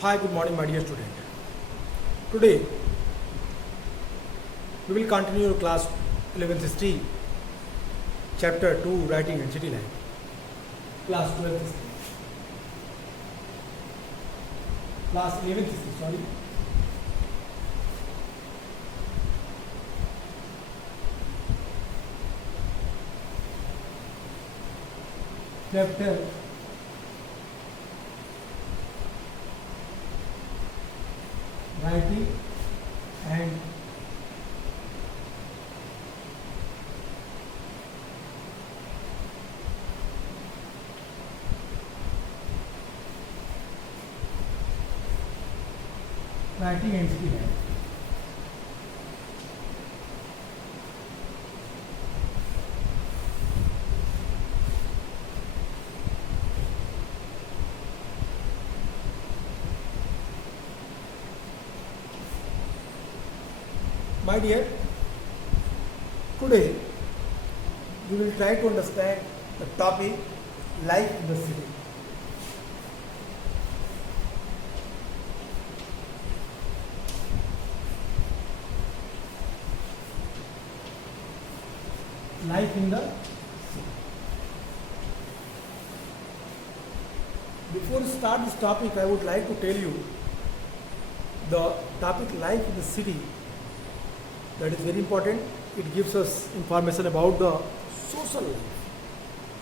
Hi, good morning, my dear student. Today, we will continue class 11th history, chapter 2, writing and city life. Class 12th history. Class 11th history, sorry. Chapter writing and city life. My dear, today we will try to understand the topic life in the city. Life in the city. Before we start this topic, I would like to tell you the topic life in the city. That is very important. It gives us information about the social life.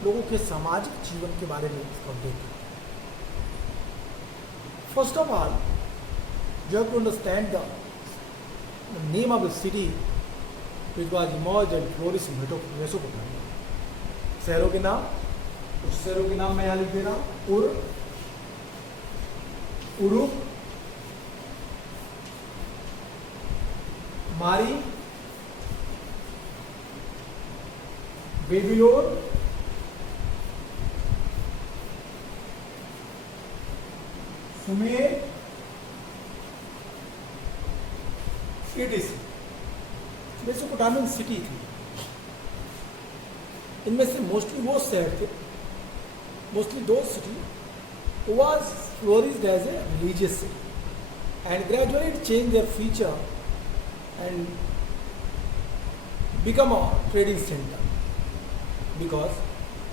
लोगों के सामाजिक जीवन के बारे में इसका उल्लेख है. First of all, you have to understand the name of the city which was emerged and flourished in Mesopotamia. शहरों के नाम, उस शहरों के नाम मैं यहाँ लिख दे रहा हूँ. उरुक, मारी, बेबीलोन, सुमेर, ईडिस मेसोपोटामियन सिटी थी. इनमें से मोस्टली वो शहर थे, मोस्टली दो city was flourished as a religious city and gradually it change their feature and become a trading center, because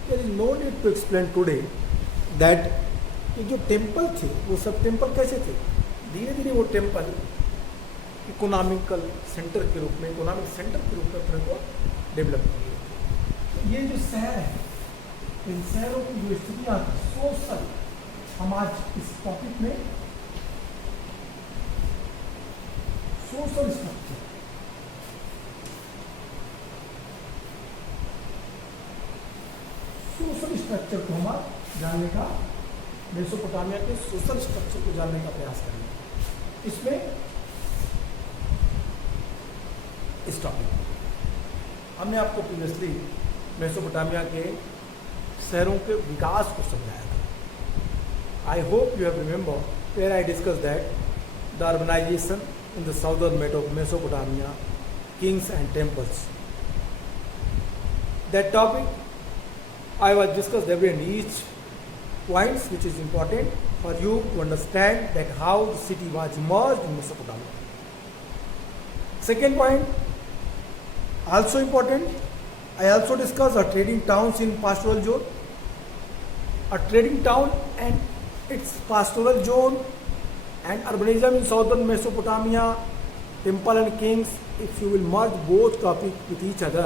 there is no need to explain today that ये जो temple थे वो सब टेम्पल कैसे थे. धीरे धीरे वो टेम्पल इकोनॉमिकल सेंटर के रूप में अपने को डेवलप किए. ये जो शहर है, इन शहरों की जो स्थितियाँ थी सोशल, हम आज इस टॉपिक में सोशल स्ट्रक्चर को हम जानने का, मेसोपोटामिया के सोशल स्ट्रक्चर को जानने का प्रयास करेंगे. इसमें इस टॉपिक हमने आपको प्रीवियसली मेसोपोटामिया के शहरों के विकास को समझाया था. I hope you have remember where I discuss that the urbanisation in the southern Mesopotamia, kings and temples. That topic I was discussed every and each points which is important for you to understand that how the city was emerged in Mesopotamia. Second point, also important, I also discussed a trading towns in pastoral zone. A trading town and its pastoral zone and urbanism in southern Mesopotamia, temple and kings, if you will merge both topics with each other,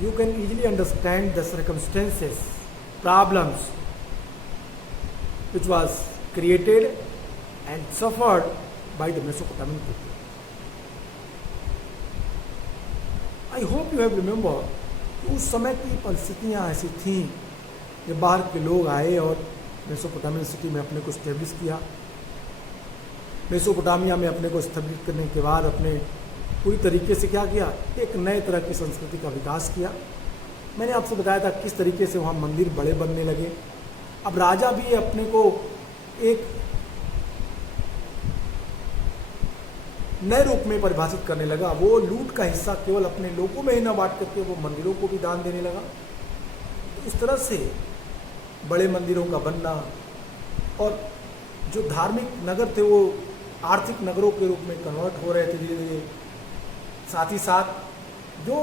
you can easily understand the circumstances, problems which was created and suffered by the Mesopotamian people. I hope you have remember उस समय की परिस्थितियाँ ऐसी थीं जब बाहर के लोग आए और मेसोपोटामियन सिटी में अपने को स्टेब्लिश किया. मेसोपोटामिया में अपने को स्थापित करने के बाद अपने पूरी तरीके से क्या किया, एक नए तरह की संस्कृति का विकास किया. मैंने आपसे बताया था किस तरीके से वहाँ मंदिर बड़े बनने लगे. अब राजा भी अपने को एक नए रूप में परिभाषित करने लगा. वो लूट का हिस्सा केवल अपने लोगों में ही न बांट करके वो मंदिरों को भी दान देने लगा. तो इस तरह से बड़े मंदिरों का बनना और जो धार्मिक नगर थे वो आर्थिक नगरों के रूप में कन्वर्ट हो रहे थे धीरे धीरे। साथ ही साथ जो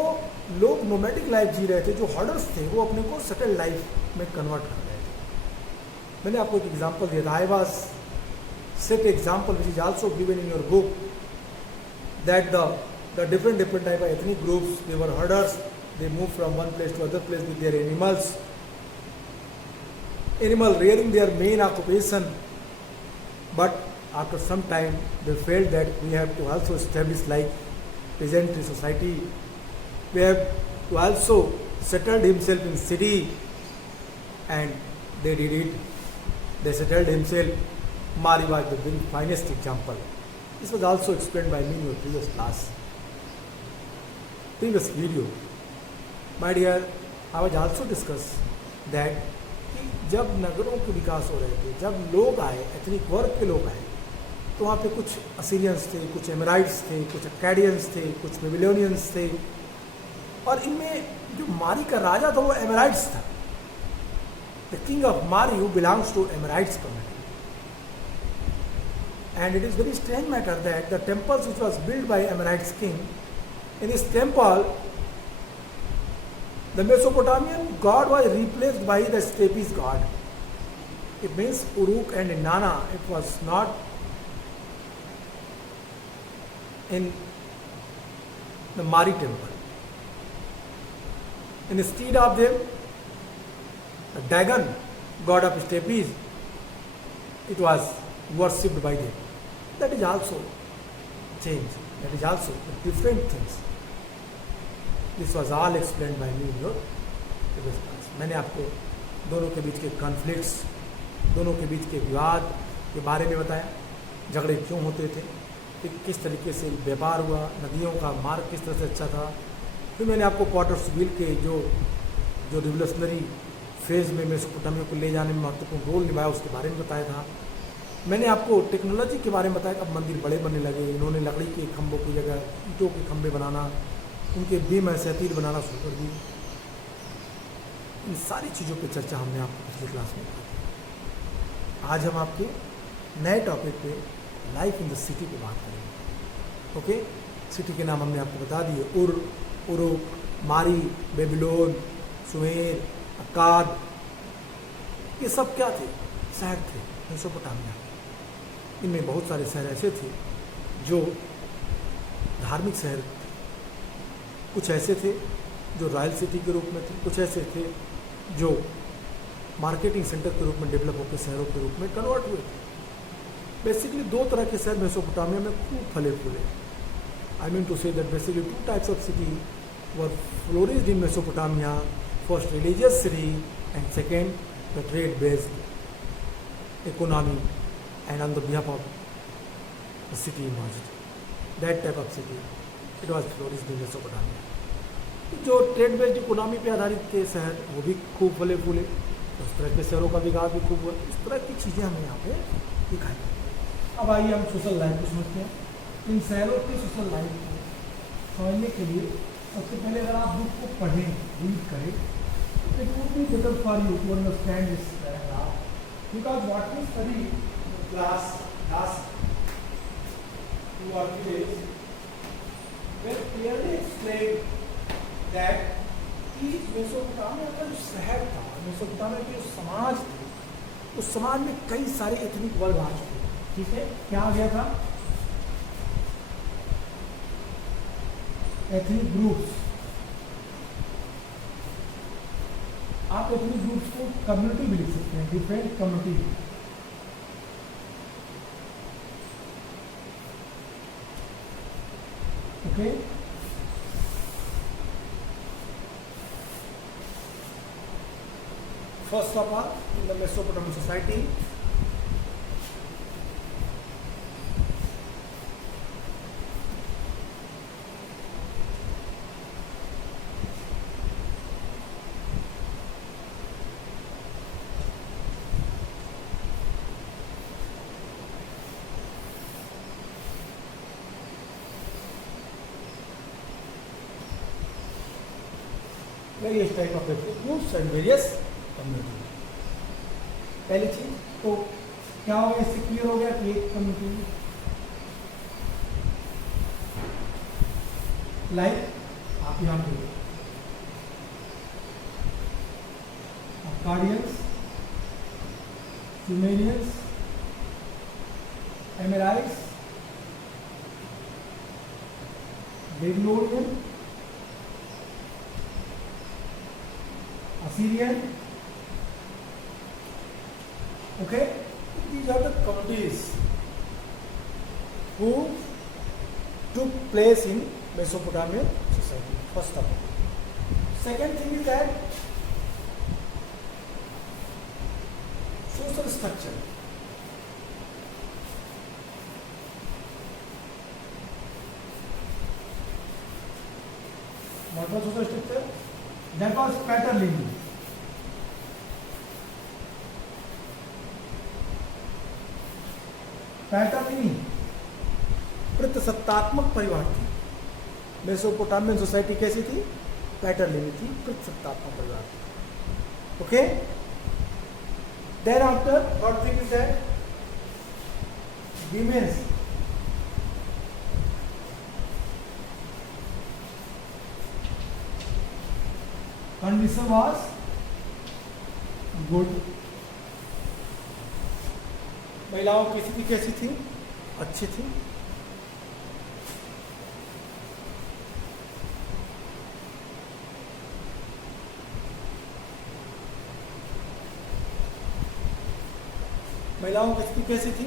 लोग नोमैडिक लाइफ जी रहे थे, जो हर्डर्स थे, वो अपने को सेटल लाइफ में कन्वर्ट कर रहे थे। मैंने आपको एक एग्जांपल दिया था, I was set example which is also given in your book, that the different type of ethnic groups, they were herders, they moved from one place to other place with their animal rearing their main occupation, but after some time they felt that we have to also establish like peasantry society, we have to also settle himself in city, and they did it. They settled himself. Mari was the finest example. This was also explained by me in your previous class, previous video. My dear, I was also discussed that कि जब नगरों के विकास हो रहे थे, जब लोग आए, एथनिक वर्ग के लोग आए, तो वहाँ पे कुछ असीरियंस थे, कुछ एमराइट्स थे, कुछ अकेडियंस थे, कुछ बेबीलोनियंस थे, और इनमें जो मारी का राजा था वो एमराइट्स था। The king of Mari who belongs to Amorites community. And it is very strange matter that the temples which was built by Amorites king, in this temple, the Mesopotamian god was replaced by the Stepes god. It means Uruk and Inanna. It was not in the Mari temple. Instead of them, the Dagon, god of Stepes, it was worshipped by them. That is also change. That is also different things. This was all explained by me in your previous class. मैंने आपको दोनों के बीच के conflicts, दोनों के बीच के विवाद के बारे में बताया, झगड़े क्यों होते थे, कि किस तरीके से व्यापार हुआ, नदियों का मार्ग किस तरह से अच्छा था। फिर मैंने आपको पॉटर्स व्हील के जो रिवोल्यूशनरी फेज में मेसोपोटामिया को ले जाने में महत्वपूर्ण रोल निभाया उसके बारे में बताया था। मैंने आपको टेक्नोलॉजी के बारे में बताया, अब मंदिर बड़े बनने लगे, इन्होंने लकड़ी के खंभों की जगह ईंटों के खंभे बनाना, उनके बीम ऐसे तीर बनाना शुरू कर दी। इन सारी चीज़ों पर चर्चा हमने आपको पिछले क्लास में की। आज हम आपके नए टॉपिक पे लाइफ इन द सिटी पे बात करेंगे। ओके, सिटी के नाम हमने आपको बता दिए, Uruk, Mari, Babylon, Sumer, Akkad, ये सब क्या थे? शहर थे मेसोपोटामिया। इनमें बहुत सारे शहर ऐसे थे जो धार्मिक शहर थे, कुछ ऐसे थे जो रॉयल सिटी के रूप में थे, कुछ ऐसे थे जो मार्केटिंग सेंटर के रूप में डेवलप होकर शहरों के रूप में कन्वर्ट हुए थे। बेसिकली दो तरह के शहर मेसोपोटामिया में खूब फले फूले। I mean to say that basically two types of city were flourished in Mesopotamia, first religious city and second the trade based economy, and on the behalf of the city emerged. That type of city, it was flourished in Mesopotamia. जो trade based economy पे आधारित थे शहर, वो भी खूब फले फूले, उस तरह के शहरों का विकास भी खूब हुआ। इस तरह की चीज़ें हमें यहाँ पे दिखाई। अब आइए हम सोशल लाइफ को समझते हैं। इन शहरों की सोशल लाइफ को समझने के लिए सबसे पहले अगर आप बुक को पढ़ें, रीड करें, तो it would be better for you to understand this paragraph, because what we study in class last 2 or 3 days were clearly explained that कि मेसोपोटामिया का जो शहर था, मेसोपोटामिया के जो समाज थे, उस समाज में कई सारे एथनिक वर्ग आ चुके थे। ठीक है, क्या आ गया था? Ethnic groups. आप एथनिक ग्रुप्स को कम्युनिटी भी लिख सकते हैं, different community. Okay, first of all in the Mesopotamian society various type of groups and various community। पहली चीज तो क्या हो गया, इससे क्लियर हो गया कि एक कम्युनिटी लाइक आप यहाँ पे कार्डियंस, Sumerians, Amorites, Babylonian, Assyrian. Okay, these are the communities who took place in Mesopotamian society. First of all, second thing is that social structure. What was social structure? That was patrilineal. पैटर्निनी प्रतसत्तात्मक परिवार थी। Mesopotamian society कैसी थी? पैटर्निनी थी, प्रतसत्तात्मक परिवार थी। Okay, thereafter third thing is that women's condition was good. महिलाओं की स्थिति कैसी थी? अच्छी थी। महिलाओं की स्थिति कैसी थी?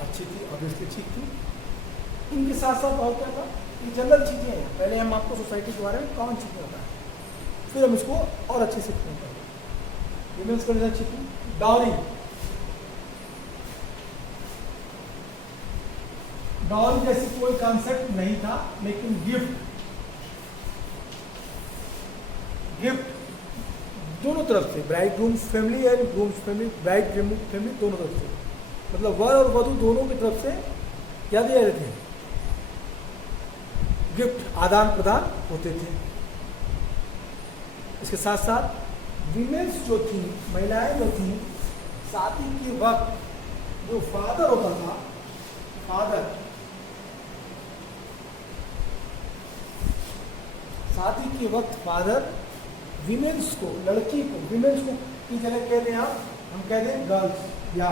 अच्छी थी, ऑब्वियसली ठीक थी। इनके साथ साथ और क्या था? ये जनरल चीजें हैं। पहले हम आपको सोसाइटी के बारे में कौन चीजें बताएं, फिर हम इसको और अच्छे से एक्सप्लेन करेंगे। विमेंस कंडीशन अच्छी थी। डाउरी, डाउरी जैसी कोई कॉन्सेप्ट नहीं था, लेकिन गिफ्ट दोनों तरफ से, bride grooms family and grooms family, bride family दोनों तरफ से, मतलब वर और वधू दोनों की तरफ से क्या दिया जाते थे? गिफ्ट आदान प्रदान होते थे। इसके साथ साथ विमेन्स जो थी, महिलाएं जो थी, शादी के वक्त जो फादर होता था, शादी के वक्त फादर विमेन्स को, लड़की को, विमेन्स को की जगह कहते हैं हम कहते हैं गर्ल्स या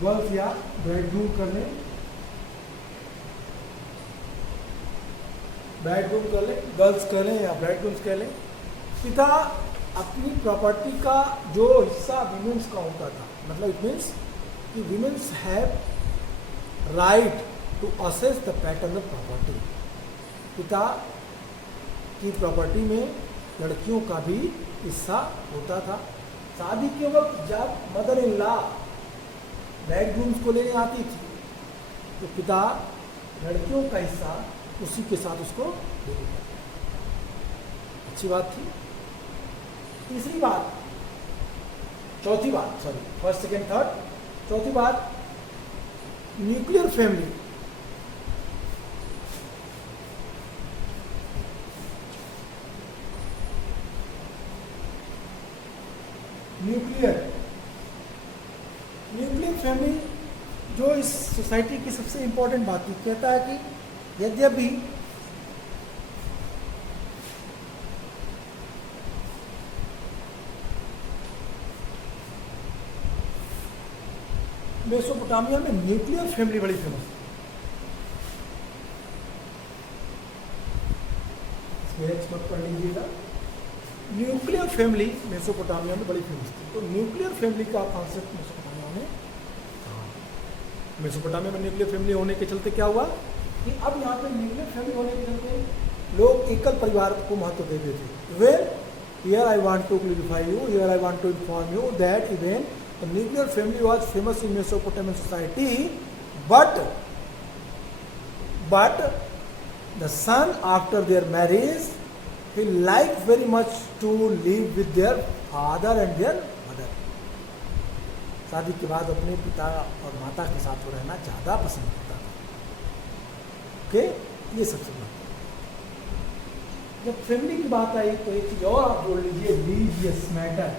ब्राइडग्रूम कर ले, गर्ल्स कर लें या ब्राइडग्रूम्स कह लें। पिता अपनी प्रॉपर्टी का जो हिस्सा विमेन्स का होता था, मतलब इट मीन्स कि women's have right to assess the pattern of property. पिता की प्रॉपर्टी में लड़कियों का भी हिस्सा होता था। शादी के वक्त जब मदर इन लॉ ब्राइडग्रूम्स को लेने आती थी, तो पिता लड़कियों का हिस्सा उसी के साथ उसको दे देता। अच्छी बात थी। तीसरी बात, चौथी बात, सॉरी, फर्स्ट सेकेंड थर्ड, चौथी बात, न्यूक्लियर फैमिली। न्यूक्लियर फैमिली जो इस सोसाइटी की सबसे इंपॉर्टेंट बात थी, कहता है कि यद्यपि मेसोपोटामिया में न्यूक्लियर फैमिली बड़ी फेमस थी। मत पढ़ लीजिएगा। न्यूक्लियर फैमिली मेसोपोटामिया में बड़ी फेमस थी। तो न्यूक्लियर फैमिली का कॉन्सेप्ट मेसोपोटामिया में न्यूक्लियर फैमिली होने के चलते क्या हुआ कि अब यहाँ पे न्यूक्लियर फैमिली होने के चलते लोग एकल परिवार को महत्व देते थे। Well, here I want to clarify you, here I want to inform you that even the nuclear family was famous in Mesopotamian society, but the son after their marriage he liked very much to live with their father and their mother. शादी के बाद अपने पिता और माता के साथ वो रहना ज़्यादा पसंद करता था। ओके, ये सबसे बात। जब फैमिली की बात आई तो एक चीज़ और आप बोल लीजिए, religious matter.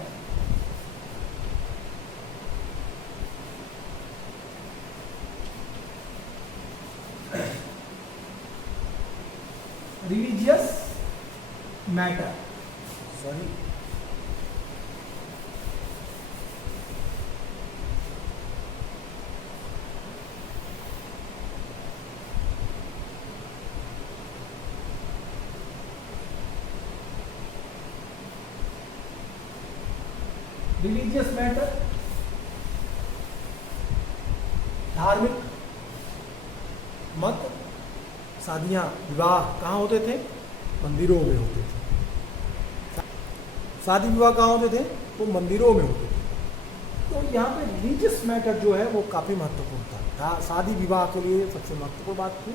Religious matter, sorry, religious matter, धार्मिक मत, शादियां विवाह कहाँ होते थे? मंदिरों में होते थे। शादी विवाह कहाँ होते थे? वो मंदिरों में होते थे। तो यहाँ पे रिलीजियस मैटर जो है वो काफ़ी महत्वपूर्ण था। शादी विवाह के लिए सबसे महत्वपूर्ण बात थी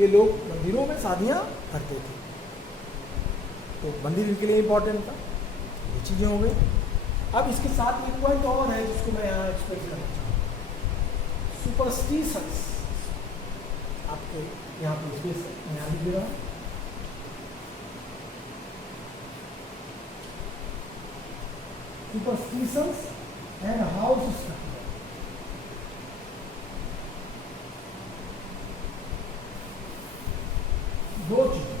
ये लोग मंदिरों में शादियाँ करते थे, तो मंदिर इनके लिए इम्पोर्टेंट था। ये चीज़ें हो गई। अब इसके साथ एक पॉइंट और है जिसको मैं यहाँ एक्सप्लेन करना चाहूँ, सुपरस्टिशंस। आपके यहाँ पे स्पेस यहाँ लिख दे रहा हूँ। Superstitions and house structure. दो चीजें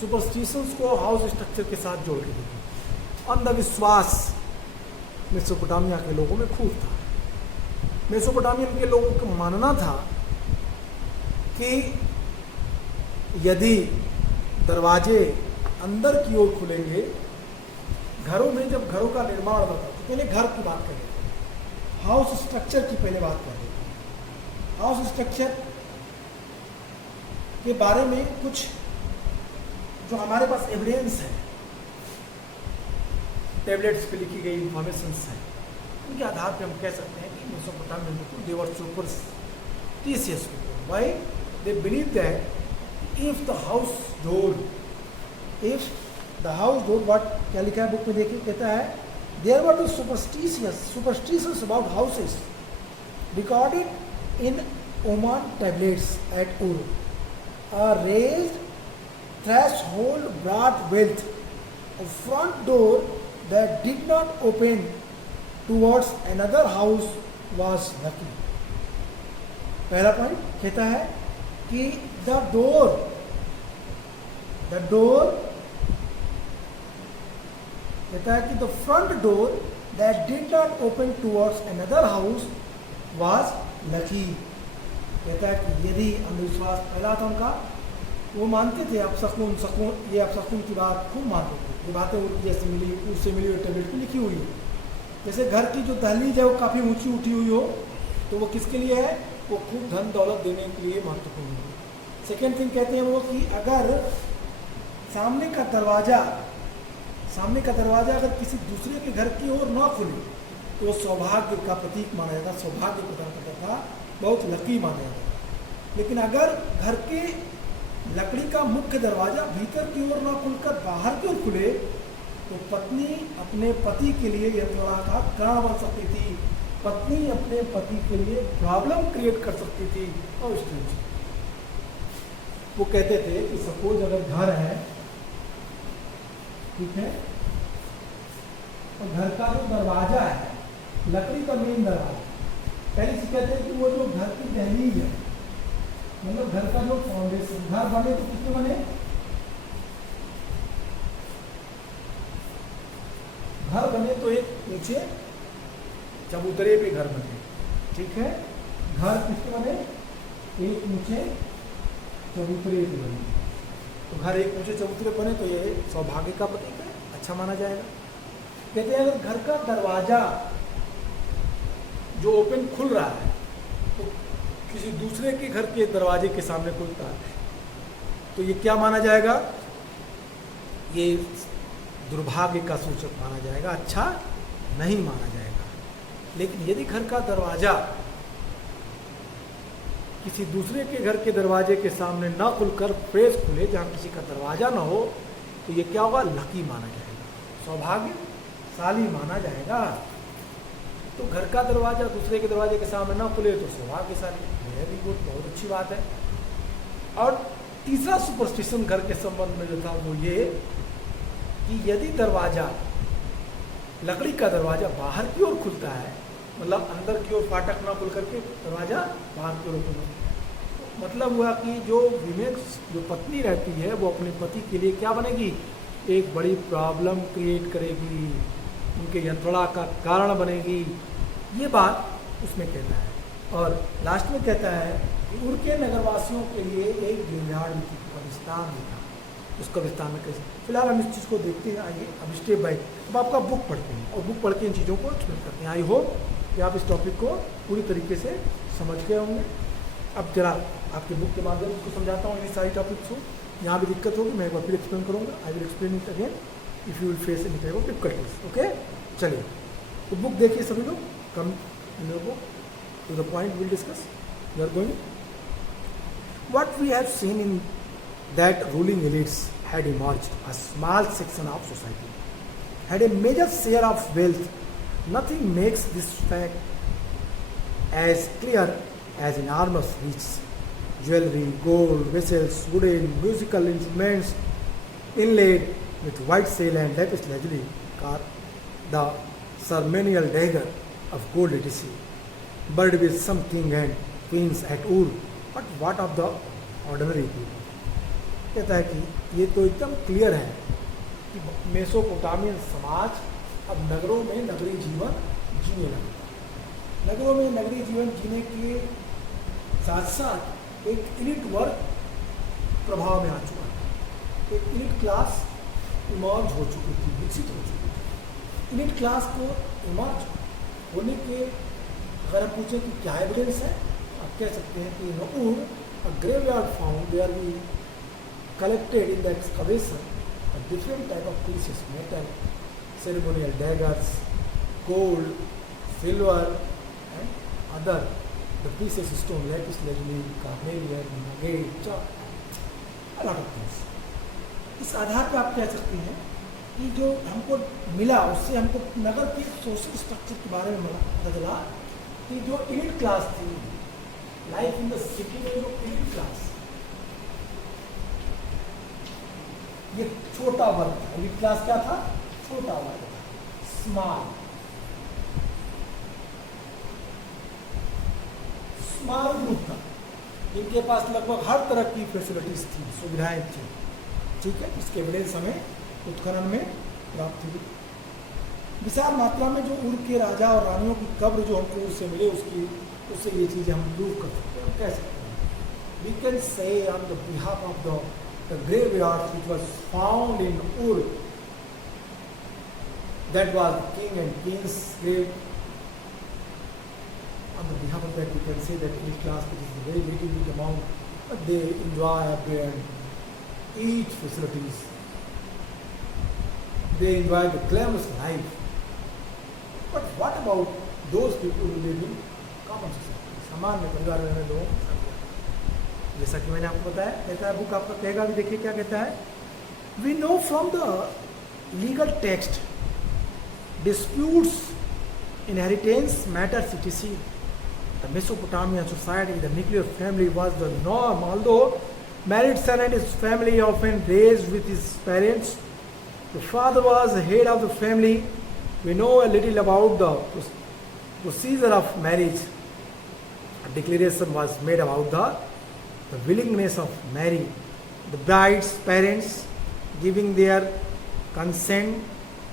सुपरस्टिशंस को हाउस स्ट्रक्चर के साथ जोड़ के देखिए। अंधविश्वास मेसोपोटामिया के लोगों में खूब था। मेसोपोटामियन के लोगों का मानना था कि यदि दरवाजे अंदर की ओर खुलेंगे, घरों में जब घरों का निर्माण होता था, तो पहले घर की बात करें, हाउस स्ट्रक्चर की पहले बात करें। हाउस स्ट्रक्चर के बारे में कुछ जो हमारे पास एविडेंस है, टैबलेट्स पे लिखी गई इंफॉर्मेशंस है, उनके आधार पे हम कह सकते हैं कि Mesopotamian people they were superstitious people. Why? They believe that if the house door, what क्या लिखा है बुक में देखिए, कहता है there were two superstitious about houses recorded in omen tablets at Ur. A raised threshold brought wealth. A front door that did not open towards another house was lucky. पहला point कहता है कि the door कहता है कि the front door that did not open towards another house was lucky. कहता है कि यदि अंधविश्वास पहला था उनका, वो मानते थे अपशकुन ये अपशकुन की बात खूब मानते थे। ये बातें उनकी जैसे मिली उससे मिली हुई टेबलेट पे लिखी हुई है। जैसे घर की जो दहलीज है वो काफ़ी ऊंची उठी हुई हो, तो वो किसके लिए है? वो खूब धन दौलत देने के लिए महत्वपूर्ण है। सेकेंड थिंग कहते हैं वो कि अगर सामने का दरवाजा अगर किसी दूसरे के घर की ओर ना खुले तो वो सौभाग्य का प्रतीक माना जाता, सौभाग्य प्रदान करता था, बहुत लकी माना जाता है। लेकिन अगर घर के लकड़ी का मुख्य दरवाजा भीतर की ओर ना खुलकर बाहर की ओर खुले तो पत्नी अपने पति के लिए, यह थोड़ा था, कारण बन सकती थी। पत्नी अपने पति के लिए प्रॉब्लम क्रिएट कर सकती थी। और वो कहते थे कि सपोज अगर घर है, ठीक है, और घर का जो दरवाजा है लकड़ी का मेन दरवाजा, पहले से कहते हैं कि वो जो घर की दहलीज है, मतलब घर का जो फाउंडेशन, घर बने तो कितने बने? घर बने तो एक ऊंचे चबूतरे पे घर बने, ठीक है। घर किसके बने? एक ऊंचे चबूतरे पे बने। तो घर एक ऊंचे चबूतरे बने तो ये सौभाग्य का प्रतीक है, अच्छा माना जाएगा। कहते हैं अगर घर का दरवाजा जो ओपन खुल रहा है तो किसी दूसरे के घर के दरवाजे के सामने खुलता है तो ये क्या माना जाएगा? ये दुर्भाग्य का सूचक माना जाएगा, अच्छा नहीं माना जाएगा। लेकिन यदि घर का दरवाजा किसी दूसरे के घर के दरवाजे के सामने ना खुलकर फ्रेश खुले, जहाँ किसी का दरवाजा ना हो, तो ये क्या होगा? लकी माना जाएगा, सौभाग्यशाली माना जाएगा। तो घर का दरवाजा दूसरे के दरवाजे के सामने ना खुले तो सौभाग्यशाली, वेरी गुड, बहुत अच्छी बात है। और तीसरा सुपरस्टिशन घर के संबंध में जो था वो ये कि यदि दरवाजा, लकड़ी का दरवाजा बाहर की ओर खुलता है, मतलब अंदर की ओर फाटक ना खुल करके दरवाजा बाहर की ओर खुले, तो मतलब हुआ कि जो विमेन, जो पत्नी रहती है वो अपने पति के लिए क्या बनेगी, एक बड़ी प्रॉब्लम क्रिएट करेगी, उनके यंत्रणा का कारण बनेगी, ये बात उसमें कहता है। और लास्ट में कहता है कि उर के नगरवासियों के लिए एक गिरनार भी थी, कब्रिस्तान भी था, उसका विस्तार में कैसे। फिलहाल हम इस चीज़ को देखते हैं, आइए अब स्टेप बाय। अब आपका बुक पढ़ते हैं और बुक पढ़ के इन चीज़ों को एक्सप्लेन करते हैं। आई होप कि आप इस टॉपिक को पूरी तरीके से समझ गए होंगे। अब जरा आपके बुक के माध्यम से इसको समझाता हूँ, इन सारी टॉपिक्स को। यहाँ भी दिक्कत होगी, मैं एक बार फिर एक्सप्लेन करूँगा। I will explain it again if you will face any type of difficulties. Okay, चलिए तो बुक देखिए सभी लोग, कम इन लोगों to the point we'll discuss. We are going. What we have seen in that ruling elites had emerged, a small section of society, had a major share of wealth. Nothing makes this fact as clear as enormous riches, jewelry, gold, vessels, wooden, musical instruments, inlaid with white sail and lapis lazuli, the ceremonial dagger of gold etc. Bird with some king and queens at Ur, but what of the ordinary people? कहता है कि ये तो एकदम clear है कि Mesopotamian समाज अब नगरों में नगरीय जीवन जीने लगा। नगरों में नगरीय जीवन जीने के साथ साथ एक इलिट वर्ग प्रभाव में आ चुका है, एक इलिट क्लास इमर्ज हो चुकी थी, विकसित हो चुकी थी। इलिट क्लास को इमर्ज होने के अगर आप पूछें कि क्या एविडेंस है, आप कह सकते हैं कि इन ऊर a graveyard found where we collected in the excavation a different type of precious metal, ceremonial daggers, gold, silver and other the precious stone, lapis lazuli, carnelian, agate, a lot of things. इस आधार पर आप कह सकते हैं कि जो हमको मिला उससे हमको नगर के सोशल स्ट्रक्चर के बारे में पता चला कि जो इलिट क्लास थी, लाइफ इन द सिटी में जो इलिट क्लास, ये छोटा वर्ग था। इलिट क्लास क्या था? छोटा वर्ग था, स्मॉल ग्रुप था। इनके पास लगभग हर तरह की फैसिलिटीज थी, सुविधाएं थी। ठीक है, इसके एविडेंस हमें उत्खनन में प्राप्त हुई। विशाल मात्रा में जो उर के राजा और रानियों की कब्र जो हमको उससे मिले, उससे ये चीज़ें हम प्रूव कर सकते हैं, हम कह सकते हैं। We can say on the behalf of the graveyard which was found in Ur, that was the king and queens grave. On the behalf of that, we can say that each class, which is a very little bit amount, but they enjoy and eat facilities. They enjoy the glamorous life. But what about those people who live in common society? सामान्य परिवार में लोग, जैसा कि मैंने आपको बताया, कहता है बुक आपका कहेगा भी, देखिए क्या कहता है। We know from the legal text, disputes, inheritance matters etc. The Mesopotamian society, the nuclear family was the norm, although married son and his family often raised with his parents. The father was the head of the family. We know a little about the procedure of marriage. A declaration was made about the willingness of marry. The bride's parents giving their consent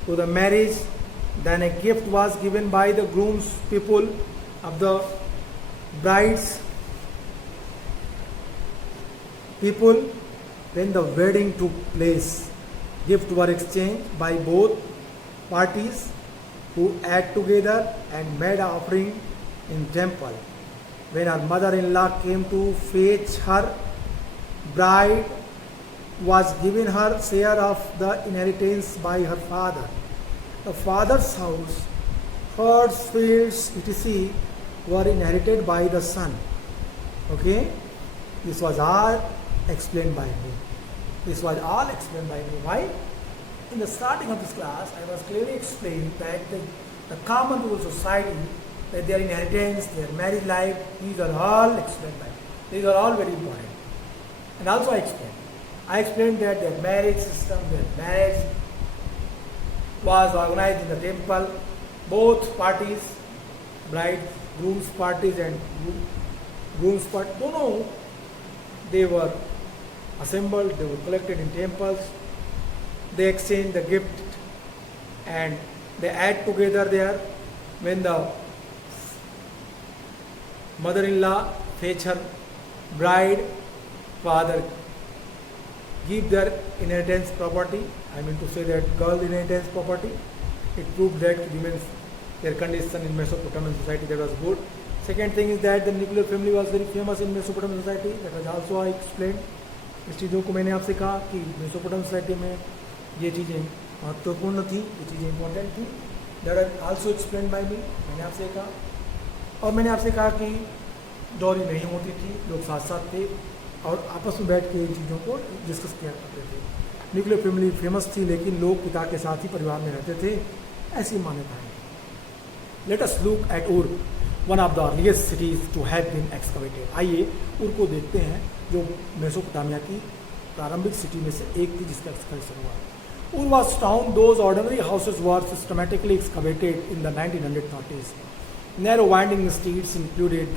to the marriage. Then a gift was given by the groom's people of the bride's people. When the wedding took place, gifts were exchanged by both parties, who ate together and made an offering in temple. When her mother-in-law came to fetch her, bride was given her share of the inheritance by her father. The father's house, herds, fields, etc. were inherited by the son. Okay? This was all explained by me. This was all explained by me. Why? In the starting of this class, I was clearly explaining that the common rule society, that their inheritance, their marriage life, these are all explained by me. These are all very important. And also I explained that their marriage system, their marriage was organized in the temple. Both parties, bride, groom's parties and groom's part, दोनों they were assembled, they were collected in temples, they exchanged the gift and they ate together there. When the mother-in-law fetch her bride, father give their inheritance property, I mean to say that girl inheritance property. It proved that women's their condition in Mesopotamian society that was good. Second thing is that the nuclear family was very famous in Mesopotamian society. That was also I explained. इस चीज़ों को मैंने आपसे कहा कि Mesopotamian society में ये चीज़ें महत्वपूर्ण थी, ये चीज़ें इंपॉर्टेंट थी. That are also explain by me. मैंने आपसे कहा और मैंने आपसे कहा कि डॉरी नहीं होती थी, लोग साथ साथ थे और आपस में बैठ के इन चीज़ों को डिस्कस किया करते थे. न्यूक्लियर फैमिली फेमस थी लेकिन लोग पिता के साथ ही परिवार में रहते थे, ऐसी मान्यता है. Let us look at Ur, one of the earliest cities to have been excavated. आइए उर को देखते हैं जो मेसोपोटामिया की प्रारंभिक सिटी में से एक थी जिसका एक्सकवेशन हुआ. उर was town those ordinary houses were systematically excavated in the 1930s. Narrow winding streets included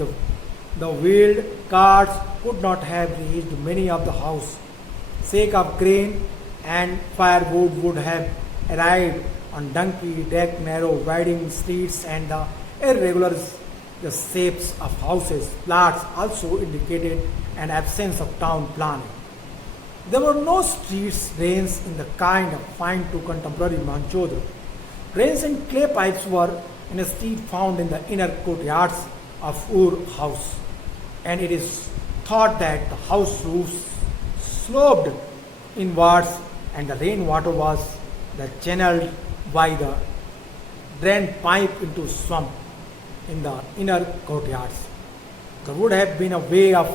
the wheeled carts could not have reached many of the house. Sake of grain and firewood would have arrived on donkey deck. Narrow winding streets and the irregular the shapes of houses plots also indicated an absence of town planning. There were no streets drains in the kind of find to contemporary Mohenjo-daro. Drains and clay pipes were in a street found in the inner courtyards of Ur house, and it is thought that the house roofs sloped inwards and the rainwater was channeled by the drain pipe into swamp in the inner courtyards. There would have been a way of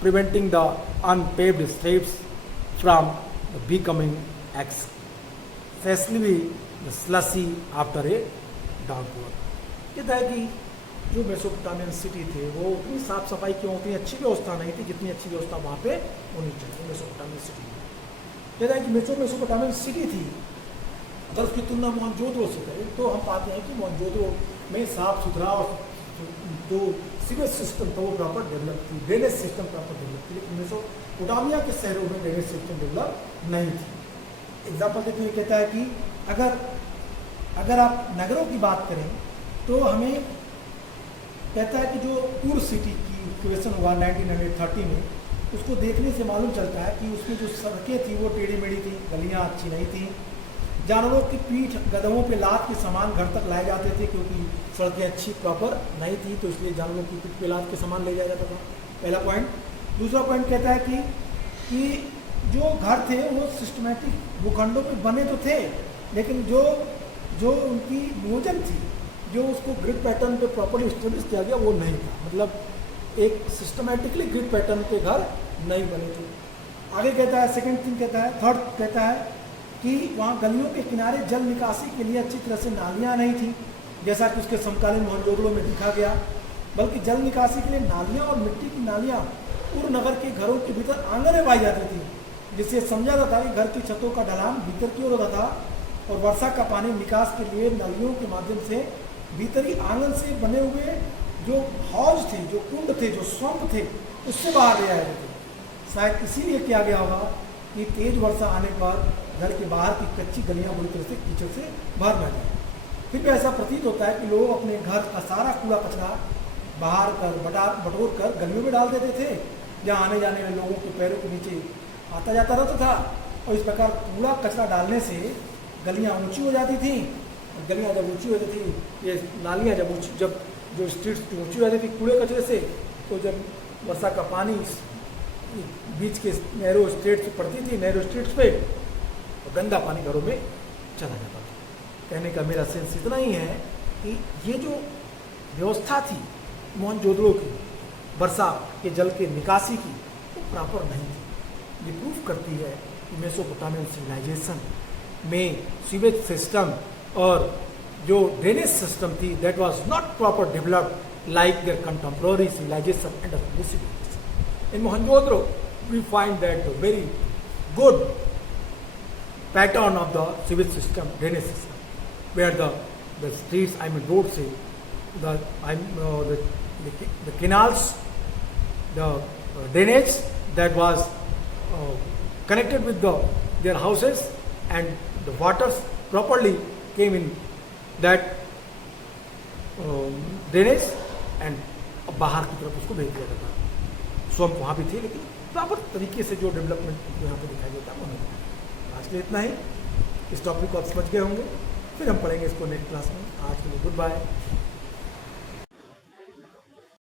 preventing the unpaved streets from becoming excessively slushy after a downpour. कहता है कि जो Mesopotamian city थे वो उतनी साफ सफाई क्यों उतनी अच्छी व्यवस्था नहीं थी जितनी अच्छी व्यवस्था वहाँ पे होनी चाहिए मेसोपोटामियन सिटी में. कहता है कि मेसोपोटामियन सिटी थी अगर उसकी तुलना मोहनजोदड़ो से करें तो हम पाते हैं कि मोहनजोदड़ो में साफ सुथरा और जो सीवेज सिस्टम था वो प्रॉपर डेवलप थी, ड्रेनेज सिस्टम प्रॉपर डेवलप थी. लेकिन मेसोपोटामिया के शहरों में ड्रेनेज सिस्टम डेवलप नहीं थी. एग्जाम्पल देते हुए कहता है कि अगर आप नगरों की बात करें तो हमें कहता है कि जो उर सिटी की क्वेश्चन हुआ 1930 में, उसको देखने से मालूम चलता है कि उसमें जो सड़कें थी वो टेढ़ी मेढ़ी थी, गलियां अच्छी नहीं थी. जानवरों की पीठ गधों पे लाद के सामान घर तक लाए जाते थे क्योंकि सड़कें अच्छी प्रॉपर नहीं थी, तो इसलिए जानवरों की पीठ पे लाद के सामान ले जाया जाता था. पहला पॉइंट. दूसरा पॉइंट कहता है कि जो घर थे वो सिस्टमेटिक भूखंडों पे बने तो थे लेकिन जो उनकी नियोजन थी, जो उसको ग्रिड पैटर्न पे प्रॉपर्ली इस्टेब्लिश किया गया वो नहीं था. मतलब एक सिस्टमेटिकली ग्रिड पैटर्न के घर नहीं बने थे. आगे कहता है सेकंड थिंग कहता है, थर्ड कहता है कि वहाँ गलियों के किनारे जल निकासी के लिए अच्छी तरह से नालियाँ नहीं थी जैसा कि उसके समकालीन मोहनजोदड़ो में देखा गया, बल्कि जल निकासी के लिए नालियाँ और मिट्टी की नालियाँ उर नगर के घरों के भीतर आंगन में पाई जाती थी, जिससे समझा जाता है कि घर की छतों का ढलान भीतर की ओर होता था और वर्षा का पानी निकास के लिए नलियों के माध्यम से भीतरी आंगन से बने हुए जो हौज थे, जो कुंड थे, जो स्वंप थे, उससे बाहर ले आए थे. शायद इसीलिए किया गया होगा कि तेज वर्षा आने पर घर के बाहर की कच्ची गलियां बुरी तरह से कीचड़ से भर न जाए. फिर भी ऐसा प्रतीत होता है कि लोग अपने घर का सारा कूड़ा कचरा बाहर बटोर कर गलियों में डाल देते थे जहाँ आने जाने वाले लोगों के पैरों के नीचे आता जाता रहता था. और इस प्रकार कूड़ा कचरा डालने से गलियाँ ऊंची हो जाती थी. गलियाँ जब ऊंची हो जाती थी, ये नालियाँ जब जो स्ट्रीट्स ऊंची हो जाती थी कूड़े कचरे से, तो जब वर्षा का पानी बीच के नैरो स्ट्रीट्स पे पड़ती थी, नैरो स्ट्रीट्स पे, तो गंदा पानी घरों में चला जाता था. कहने का मेरा सेंस इतना ही है कि ये जो व्यवस्था थी मोहनजोदड़ो की वर्षा के जल के निकासी की, वो प्रॉपर नहीं थी. ये प्रूफ करती है कि मेसोपोटामियन सिविलाइजेशन में सीवेज सिस्टम और जो ड्रेनेज सिस्टम थी that was not proper developed like their contemporary civilisation and civilisation. In Mohenjodaro we find that very good pattern of the civil system, drainage system, where the streets, I mean roads, say the canals, the drainage, that was connected with their houses, and the waters properly came in that drainage and बाहर की तरफ उसको भेज दिया जाता। Swamp वहाँ भी थी, लेकिन प्रॉपर तरीके से जो डेवलपमेंट यहाँ पे दिखाई देता है वो नहीं। आज के लिए इतना ही। इस टॉपिक को आप समझ गए होंगे, फिर हम पढ़ेंगे इसको नेक्स्ट क्लास में। आज के लिए गुड बाय।